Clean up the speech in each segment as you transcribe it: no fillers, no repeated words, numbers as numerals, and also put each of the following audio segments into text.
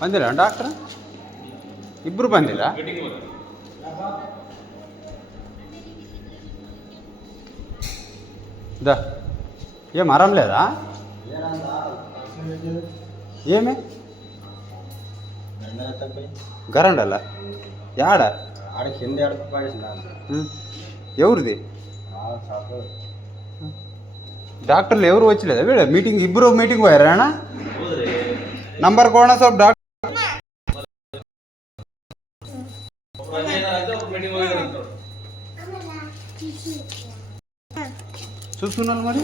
ಬಂದಿಲ್ಲ ಡಾಕ್ಟ್ರ್ ಇಬ್ಬರು ಬಂದಿಲ್ಲ. దా ఏం ఆరాం లేదా? ఏమి గరండల్ల యాడ ఎవరిది? డాక్టర్లు ఎవరు వచ్చలేదా? వీడ మీటింగ్ ఇద్దరు మీటింగ్ పోయారా? నంబర్ కోణ సాబ్ డాక్టర్ చూస్తున్నాను మరి.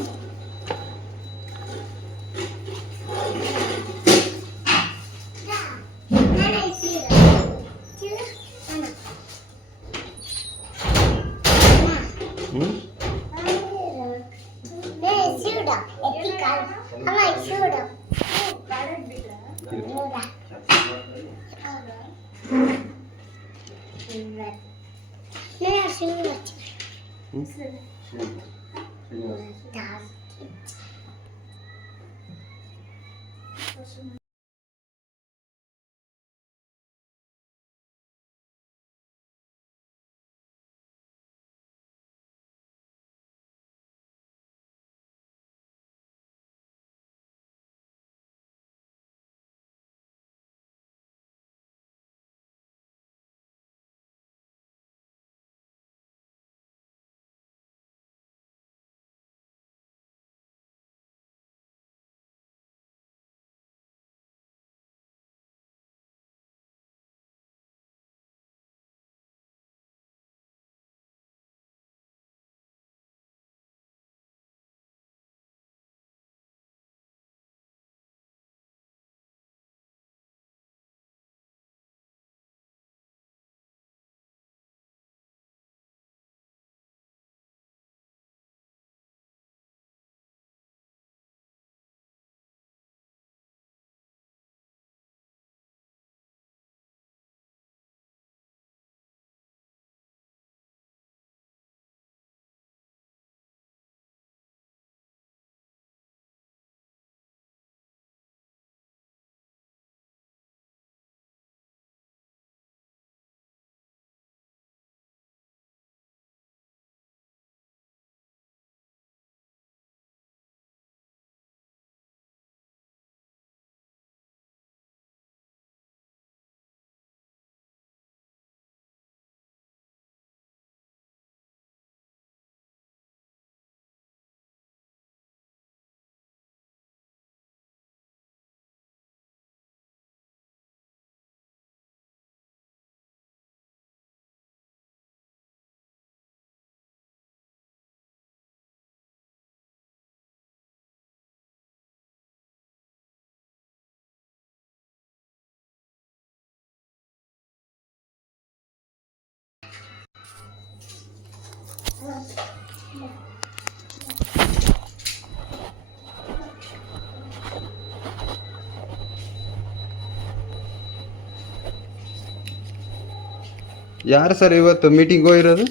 ಯಾರು ಸರ್ ಇವತ್ತು ಮೀಟಿಂಗ್ ಹೋಗಿರೋದು?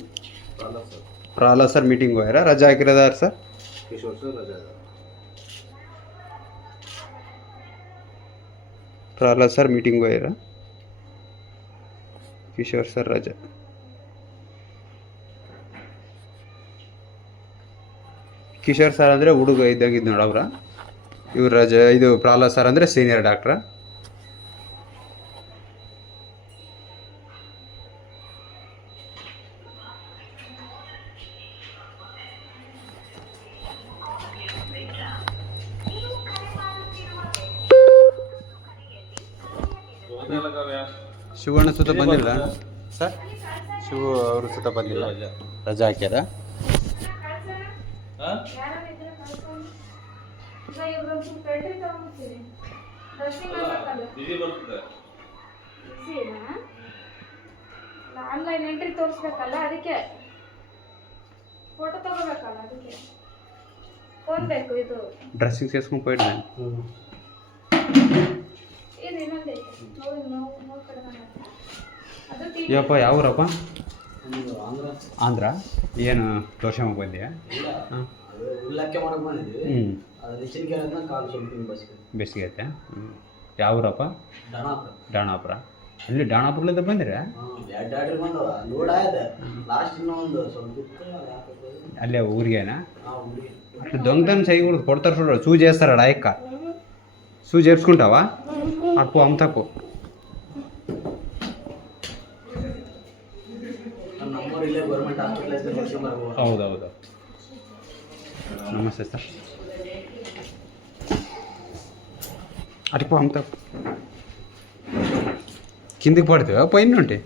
ಪ್ರಹ್ಲಾದ್ ಸರ್ ಮೀಟಿಂಗ್ ಹೋಗ್ಯಾರ. ರಜಾ ಹಾಕಿರೋದು ಯಾರು ಸರ್? ಕಿಶೋರ್ ಸರ್ ರಜಾ. ಪ್ರಹ್ಲಾದ್ ಸರ್ ಮೀಟಿಂಗ್ ಹೋಗ್ಯಾರ. ಕಿಶೋರ್ ಸರ್ ರಜಾ. ಕಿಶೋರ್ ಸರ್ ಅಂದರೆ ಹುಡುಗ ಇದ್ದಾಗಿದ್ದು ನೋಡವ್ರ. ಇವ್ರು ರಜಾ. ಇದು ಪ್ರಹ್ಲಾದ್ ಸರ್ ಅಂದರೆ ಸೀನಿಯರ್ ಡಾಕ್ಟ್ರ. ಶಿವಣ್ಣ ಸುತ್ತ ಬಂದಿಲ್ಲ ಸರ್? ಶಿವ ಅವರು ಸುತ್ತ ಬಂದಿಲ್ಲ, ರಜಾ ಹಾಕ್ಯಾರ. ಆನ್ಲೈನ್ ಎಂಟ್ರಿ ತೋರಿಸ್ಬೇಕಲ್ಲ, ಅದಕ್ಕೆ ಫೋಟೋ ತಗೋಬೇಕಲ್ಲ, ಅದಕ್ಕೆ ಫೋನ್ ಬೇಕು. ಇದು ಡ್ರೆಸ್ಸಿಂಗ್ ಸೇರ್ಸ್ಕೊಂಡು ಹೋಯ್ತು ನಾನು. ಇದು ಇನ್ನೊಂದೇ ಯಪ್ಪ ಯಾವ್ರಪ್ಪ? ಆಂಧ್ರ. ಏನು ತೋರ್ಸಂಗೆ ಬಂದ್ಯಾ? ಹಾಂ, ಇಲಾಖೆ ಮಾಡಕ್ಕೆ ಬಂದಿದ್ವಿ. ಹ್ಞೂ, ರಿಚಿನ್ ಕೇರಳನ ಕಾಲು ಸ್ವಲ್ಪ ಬೇಸಿಗೆ ಬೇಸಿಗೆ ಐತೆ. ಹ್ಞೂ, ಯಾವೂರಪ್ಪ? ಡಾಣಾಪುರ. ಡಾಣಾಪುರ. ಅಲ್ಲಿ ಡಾಣಾಪುರಲಿಂದ ಬಂದಿರಾ? ಎರಡು ಆರ್ಡ್ರ್ ಬಂದವ, ಲೋಡ್ ಆಯ್ತು ಲಾಸ್ಟ್ ಇನ್ನೂ ಒಂದು ಸ್ವಲ್ಪ ಇತ್ತು ಅಲ್ಲೇ ಊರಿಗೇನಾ? ಊರಿಗೆ అట్లా దొంగతనం చేయకూడదు, కొడతారు చూడు. సూ చేస్తారా డైక్క? సూ చేర్చుకుంటావా? అప్పు అమ్ముతాపు. ನಮ್ಮೂರು ಇಲ್ಲೇ ಗೌರ್ಮೆಂಟ್ ಹಾಸ್ಪಿಟಲ್ ಐತೆ, ಬರ್ಬೋದು. ಹೌದೌದು. నమస్తే సార్. అటుపు అమ్ముతాపు. కిందికి పడుతుందా పైన ఉంటే?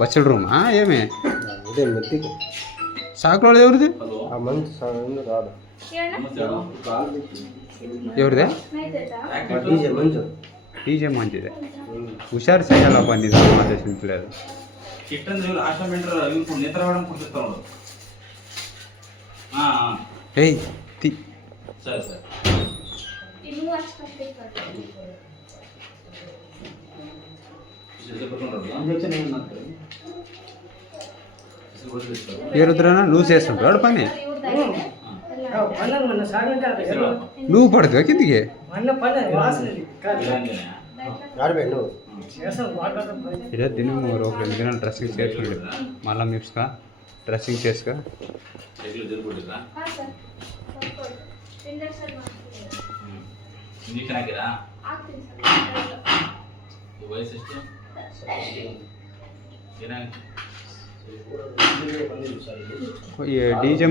బచ్చల రూమా ఏమే? అదే మెత్తికి సాకులో ఎవరిది? ఆ మంచి సౌండ్ రాదు. ఎవరిదే? డీజే మంచు. డీజే మంచిదే. హుషారు చేయాలా పని మాత్రం సింపులేదు. ఏయ్ తి సరే సరే ಇನ್ನೂ ಅಷ್ಟು ఇంజెక్షన్ ఏమన్నారు? ఏరుద్రనా నువ్వు చేస్తుంటాడు పని? నువ్వు పడుతుంది కిందికి? ఇదే తిని ఒక 2 దినాలు డ్రెస్సింగ్ చేసుకుంటే మళ్ళీ మిప్స్గా డ్రెస్సింగ్ చేసుగా ಇಂಜೆಕ್ಷನ್ ಹಾಕಿರಾ? ಆಗ್ತೀನಿ ಸರ್. ವಯಸ್ಸು ಎಷ್ಟು? ಏನಾಗುತ್ತೆ? డీజే